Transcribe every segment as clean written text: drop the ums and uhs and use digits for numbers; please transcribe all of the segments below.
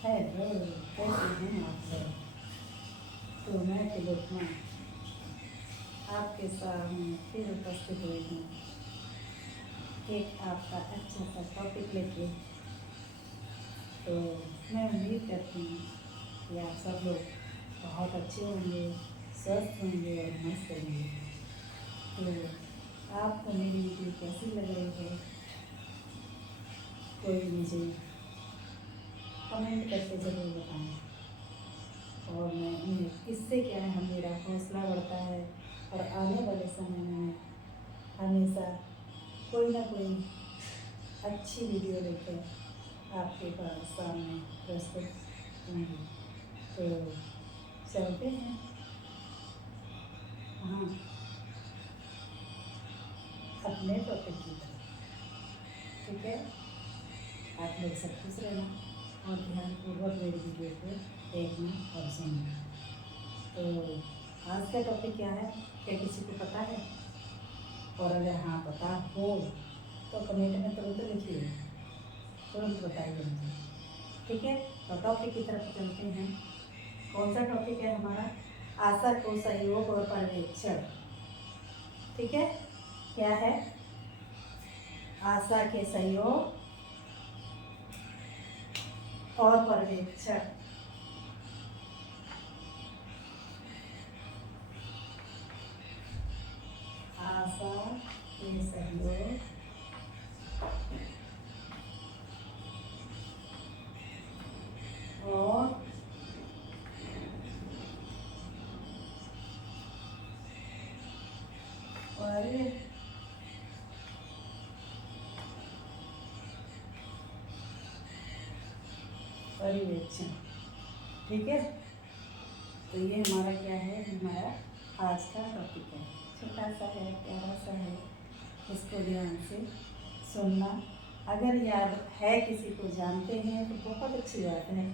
Hello, कैसे हैं आप सब? तो मैं तिलोत्तमा आपके सामने फिर उपस्थित हुई हूँ एक आपका अच्छा सा टॉपिक लेके। तो मैं उम्मीद करती हूँ कि आप सब लोग बहुत अच्छे होंगे, स्वस्थ होंगे और मस्त होंगे। तो आपको मेरी वीडियो कैसी लग रही है, कोई मुझे कमेंट करके ज़रूर बताएं। और इससे क्या है, मेरा हौसला बढ़ता है और आने वाले समय में मैं हमेशा कोई ना कोई अच्छी वीडियो लेकर आपके पास सामने प्रस्तुत होंगी। तो चलते हैं। हाँ, अपने टॉपिक की तरफ। ठीक है, आप लोग सब खुश रहना और ध्यानपूर्वक मेरी वीडियो को देखना और सुनना। तो आज का टॉपिक क्या है, क्या किसी को पता है? और अगर हाँ पता हो तो कमेंट में तुरंत लिखिए, तुरंत बताइए मुझे। ठीक है, तो टॉपिक की तरफ चलते हैं। कौन सा टॉपिक है हमारा? आशा को सहयोग और पर्यवेक्षण। ठीक है, क्या है? आशा के सहयोग और पर्यवेक्षण। आशा के सहयोग और पर्यवेक्षण। ठीक है, तो ये हमारा क्या है, हमारा आज का टॉपिक है। छोटा सा है, प्यारा सा है, इसको ध्यान से सुनना। अगर याद है, किसी को जानते हैं तो बहुत अच्छी बात है,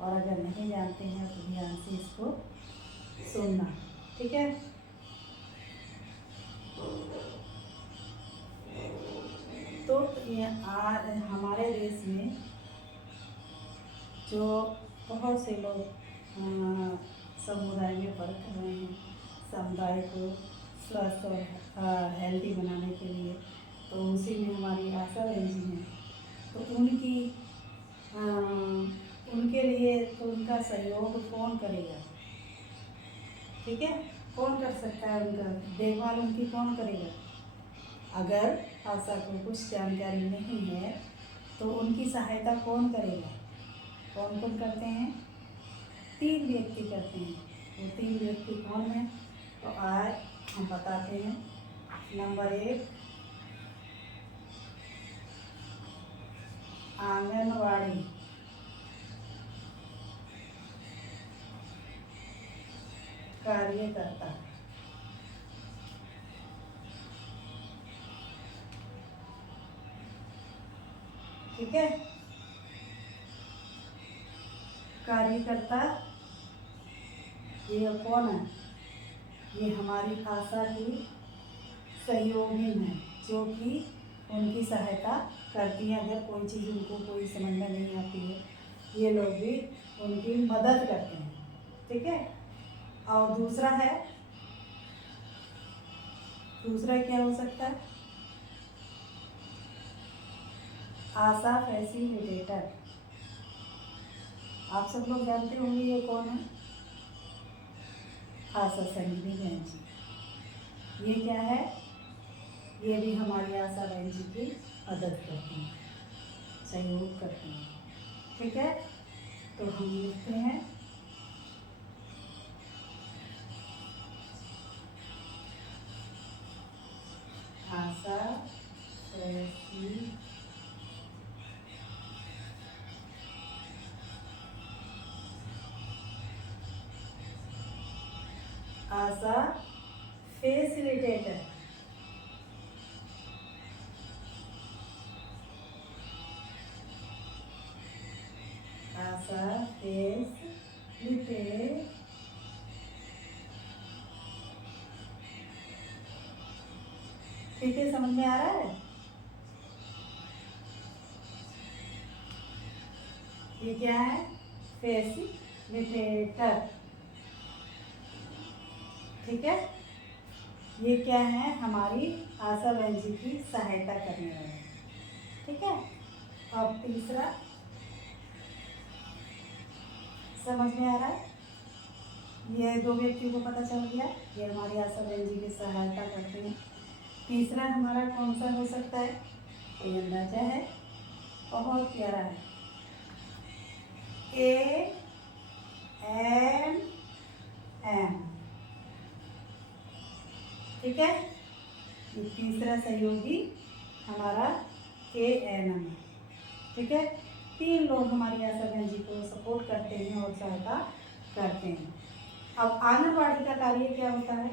और अगर नहीं जानते हैं तो ध्यान से इसको सुनना। ठीक है, तो ये हमारे देश में जो बहुत से लोग समुदाय में वर्क कर रहे हैं, समुदाय को स्वस्थ और हेल्दी बनाने के लिए, तो उसी में हमारी आशा बहन जी हैं। तो उनके लिए तो उनका सहयोग कौन करेगा? ठीक है, कौन कर सकता है? उनका देखभाल उनकी कौन करेगा? अगर आशा को कुछ जानकारी नहीं है तो उनकी सहायता कौन करेगा? कौन कौन करते हैं? 3 व्यक्ति करते हैं। वो 3 व्यक्ति कौन हैं? तो आज हम बताते हैं। नंबर 1, आंगनवाड़ी कार्यकर्ता। ठीक है, कार्यकर्ता ये कौन है? ये हमारी आशा की सहयोगी है, जो कि उनकी सहायता करती है। अगर कोई चीज़ उनको कोई समझ में नहीं आती है, ये लोग भी उनकी मदद करते हैं। ठीक है, और दूसरा क्या हो सकता है? आशा फैसिलिटेटर। आप सब लोग जानते होंगे ये कौन है? आशा संगिनी बहन जी। ये क्या है? ये भी हमारी आशा बहन जी की मदद करती हैं, सहयोग करती हैं। ठीक है, तो हम लिखते हैं आशा आशा फैसिलिटेटर। आशा फैसिलिटेटर। ठीक है, समझ में आ रहा है? ये क्या है? फैसिलिटेटर। ठीक है, ये क्या है, हमारी आशा बहन जी की सहायता करने वाले। ठीक है, अब तीसरा समझ में आ रहा है, ये दो व्यक्तियों को पता चल गया, ये हमारी आशा बहन जी की सहायता करते हैं। तीसरा हमारा कौन सा हो सकता है, ये अंदाजा है, बहुत प्यारा है, ANM। ठीक है, ये तीसरा सहयोगी हमारा ANM है। ठीक है, तीन लोग हमारी आशा बहन जी को सपोर्ट करते हैं और सहायता करते हैं। अब आंगनबाड़ी का कार्य क्या होता है,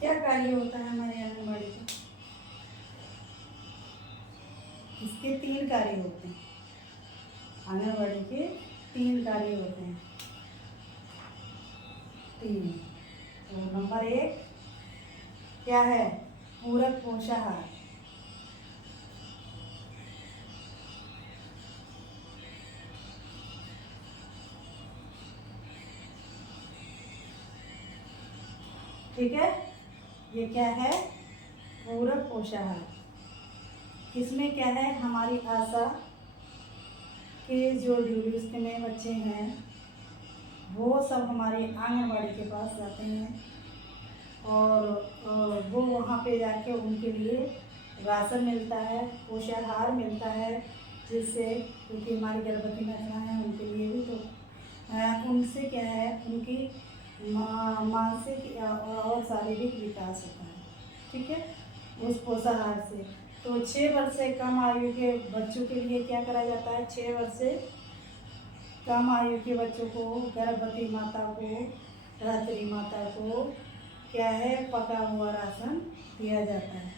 क्या कार्य होता है हमारे आंगनबाड़ी का? इसके तीन कार्य होते हैं, आंगनबाड़ी के तीन कार्य होते हैं, तीन। तो नंबर 1 क्या है, पूरक पोषाहार। ठीक है, ये क्या है, पूरक पोषाहार। इसमें क्या है, हमारी आशा के जो ड्यूलिस्ट में बच्चे हैं वो सब हमारे आंगनबाड़ी के पास जाते हैं और वो वहाँ पे जाके उनके लिए राशन मिलता है, पोषाहार मिलता है, जिससे क्योंकि हमारी गर्भवती महिलाएं हैं उनके लिए भी, तो उनसे क्या है, उनकी मानसिक और शारीरिक विकास होता है। ठीक है, उस पोषाहार से। तो 6 वर्ष से कम आयु के बच्चों के लिए क्या करा जाता है, 6 वर्ष से कम आयु के बच्चों को, गर्भवती माता को, धात्री माता को क्या है, पका हुआ राशन दिया जाता है।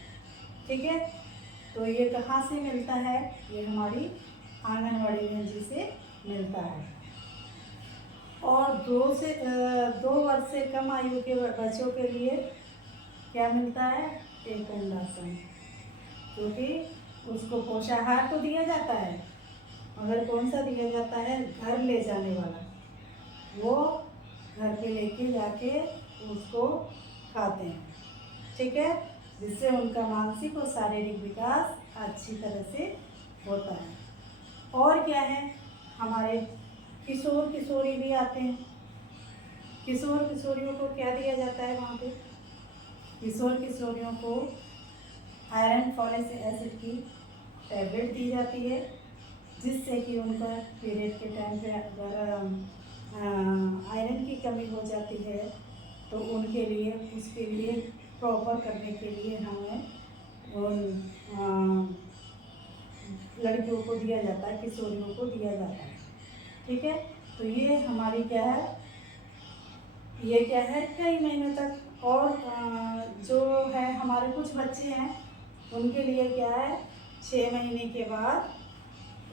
ठीक है, तो ये कहाँ से मिलता है, ये हमारी आंगनबाड़ी बहन जी से मिलता है। और 2 वर्ष से कम आयु के बच्चों के लिए क्या मिलता है, एक राशन, क्योंकि उसको पोषाहार तो दिया जाता है मगर कौन सा दिया जाता है, घर ले जाने वाला, वो घर पे लेके जाके उसको खाते हैं। ठीक है, जिससे उनका मानसिक और शारीरिक विकास अच्छी तरह से होता है। और क्या है, हमारे किशोर किशोरी भी आते हैं, किशोर किशोरियों को क्या दिया जाता है वहाँ पे, किशोर किशोरियों को आयरन फॉलिक एसिड की टैबलेट दी जाती है, जिससे कि उनका पीरियड के टाइम पे अगर आयरन की कमी हो जाती है तो उनके लिए, उसके लिए प्रॉपर करने के लिए हमें उन लड़कियों को दिया जाता है, किशोरियों को दिया जाता है। ठीक है, तो ये हमारी क्या है, ये क्या है, कई महीने तक। और जो है हमारे कुछ बच्चे हैं उनके लिए क्या है, 6 महीने के बाद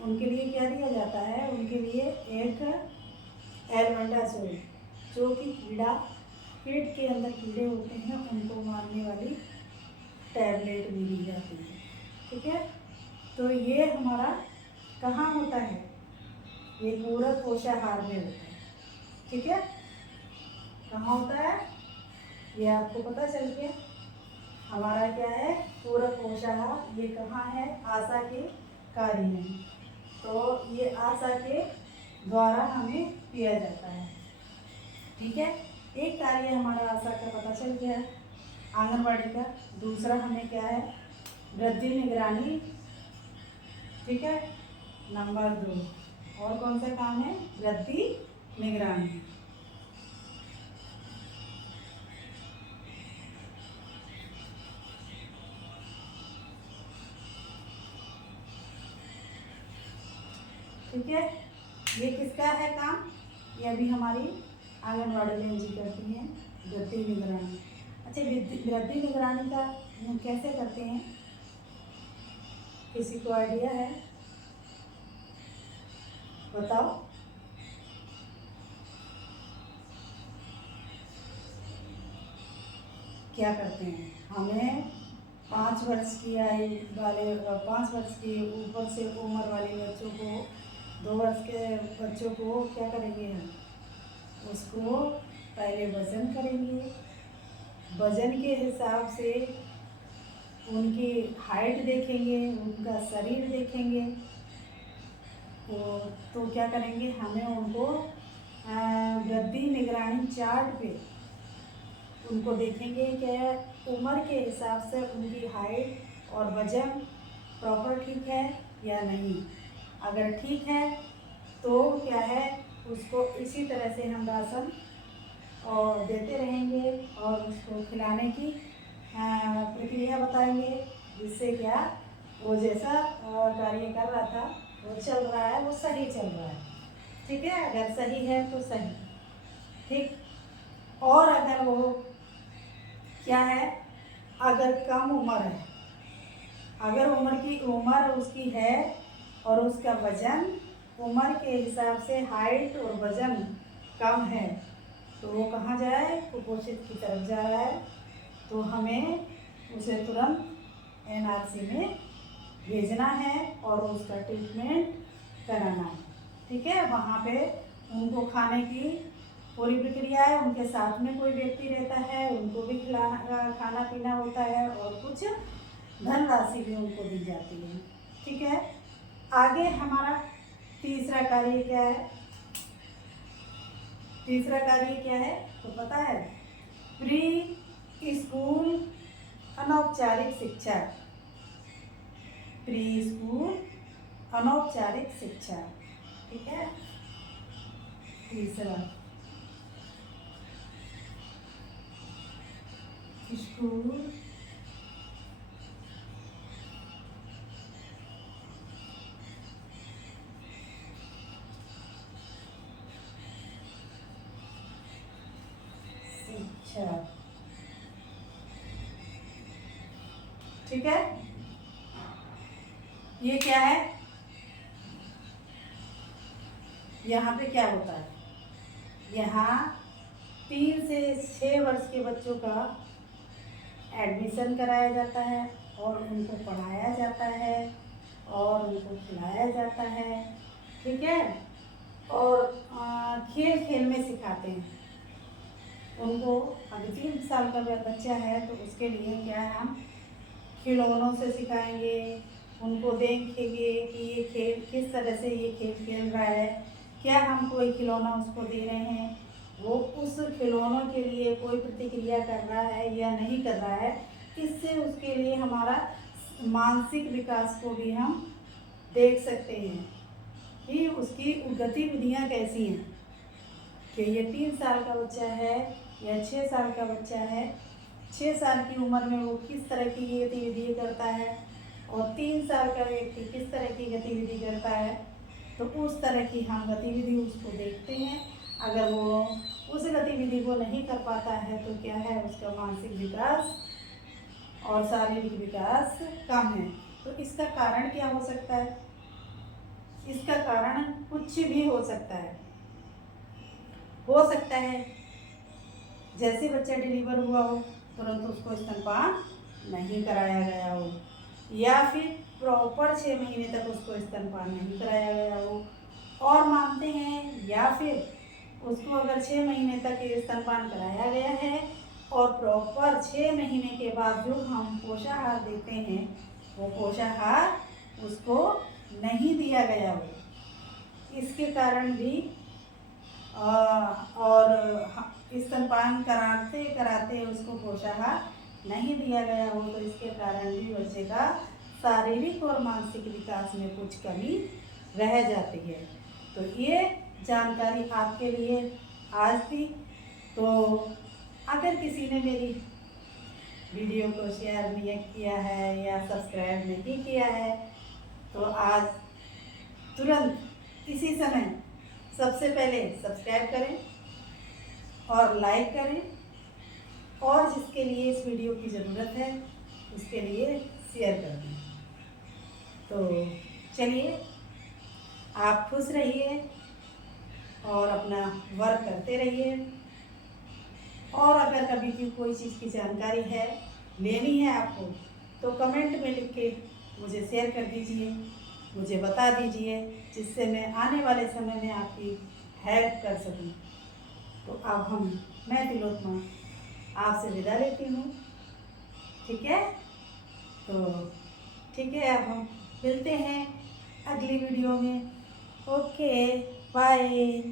उनके लिए क्या दिया जाता है, उनके लिए एक एल्बेंडाजोल, जो कि पेट के अंदर कीड़े होते हैं उनको मारने वाली टैबलेट भी दी जाती है। ठीक है, तो ये हमारा कहाँ होता है, ये पूरक पोषाहार में होता है। ठीक है, कहाँ होता है, ये आपको पता चल गया, हमारा क्या है, पूरक पोषाहार, ये कहाँ है, आशा के कार्य में। तो ये आशा के द्वारा हमें दिया जाता है। ठीक है, एक कार्य हमारा आशा का पता चल गया आंगनबाड़ी का। दूसरा हमें क्या है, वृद्धि निगरानी। ठीक है, नंबर 2 और कौन सा काम है, वृद्धि निगरानी। ठीक है, ये किसका है काम, ये अभी हमारी आंगनबाड़ी बहन जी करती हैं, वृद्धि निगरानी। अच्छा, वृद्धि निगरानी का हम कैसे करते हैं, किसी को आइडिया है, बताओ। क्या करते हैं, हमें 5 वर्ष की आयु वाले 5 वर्ष की ऊपर से उम्र वाले बच्चों को 2 वर्ष के बच्चों को क्या करेंगे हम, उसको पहले वज़न करेंगे। वज़न के हिसाब से उनकी हाइट देखेंगे, उनका शरीर देखेंगे। तो क्या करेंगे, हमें उनको वृद्धि निगरानी चार्ट पे उनको देखेंगे कि उम्र के हिसाब से उनकी हाइट और वज़न प्रॉपर ठीक है या नहीं। अगर ठीक है तो क्या है, उसको इसी तरह से हम राशन और देते रहेंगे और उसको खिलाने की प्रक्रिया बताएंगे, जिससे क्या वो जैसा कार्य कर रहा था वो चल रहा है, वो सही चल रहा है। ठीक है, अगर सही है तो सही, ठीक। और अगर वो क्या है, अगर कम उम्र है, अगर उम्र उसकी है और उसका वज़न उम्र के हिसाब से हाइट और वज़न कम है, तो वो कहाँ जाए, कुपोषित की तरफ जा रहा है। तो हमें उसे तुरंत NRC में भेजना है और उसका ट्रीटमेंट कराना है। ठीक है, वहाँ पे उनको खाने की पूरी प्रक्रिया है, उनके साथ में कोई व्यक्ति रहता है, उनको भी खाना पीना होता है और कुछ धनराशि भी उनको दी जाती है। ठीक है, आगे हमारा तीसरा कार्य क्या है, तीसरा कार्य क्या है तो पता है, प्री स्कूल अनौपचारिक शिक्षा। प्री स्कूल अनौपचारिक शिक्षा। ठीक है, तीसरा स्कूल शिक्षा। ठीक है, ये क्या है, यहाँ पे क्या होता है, यहाँ 3 से 6 वर्ष के बच्चों का एडमिशन कराया जाता है और उनको पढ़ाया जाता है और उनको खिलाया जाता है। ठीक है, और खेल खेल में सिखाते हैं उनको। अगर 3 साल का बच्चा है तो उसके लिए क्या है, हम खिलौनों से सिखाएंगे, उनको देखेंगे कि ये खेल किस तरह से ये खेल खेल रहा है, क्या हम कोई खिलौना उसको दे रहे हैं, वो उस खिलौनों के लिए कोई प्रतिक्रिया कर रहा है या नहीं कर रहा है। इससे उसके लिए हमारा मानसिक विकास को भी हम देख सकते हैं कि उसकी गतिविधियाँ कैसी हैं, कि ये 3 साल का बच्चा है या 6 साल का बच्चा है, 6 साल की उम्र में वो किस तरह की गतिविधि करता है और 3 साल का व्यक्ति किस तरह की गतिविधि करता है। तो उस तरह की हम गतिविधि उसको देखते हैं। अगर वो उस गतिविधि को नहीं कर पाता है तो क्या है, उसका मानसिक विकास और शारीरिक विकास कम है। तो इसका कारण क्या हो सकता है, इसका कारण कुछ भी हो सकता है। जैसे बच्चा डिलीवर हुआ हो तुरंत उसको स्तनपान नहीं कराया गया हो, या फिर प्रॉपर 6 महीने तक उसको स्तनपान नहीं कराया गया हो, और मानते हैं या फिर उसको अगर 6 महीने तक स्तनपान कराया गया है और प्रॉपर 6 महीने के बाद जो हम पोषाहार देते हैं वो पोषाहार उसको नहीं दिया गया हो, इसके कारण भी और स्तनपान कराते कराते उसको पोषाहार नहीं दिया गया हो, तो इसके कारण भी बच्चे का शारीरिक और मानसिक विकास में कुछ कमी रह जाती है। तो ये जानकारी आपके लिए आज थी। तो अगर किसी ने मेरी वीडियो को शेयर नहीं किया है या सब्सक्राइब नहीं किया है तो आज तुरंत इसी समय सबसे पहले सब्सक्राइब करें और लाइक करें, और जिसके लिए इस वीडियो की ज़रूरत है उसके लिए शेयर कर दें। तो चलिए, आप खुश रहिए और अपना वर्क करते रहिए। और अगर कभी की कोई चीज़ की जानकारी है, लेनी है आपको, तो कमेंट में लिख के मुझे शेयर कर दीजिए, मुझे बता दीजिए, जिससे मैं आने वाले समय में आपकी हेल्प कर सकूं। तो अब मैं तिलोत्तमा आपसे विदा लेती हूँ, ठीक है? तो ठीक है, अब हम मिलते हैं अगली वीडियो में। Okay, bye.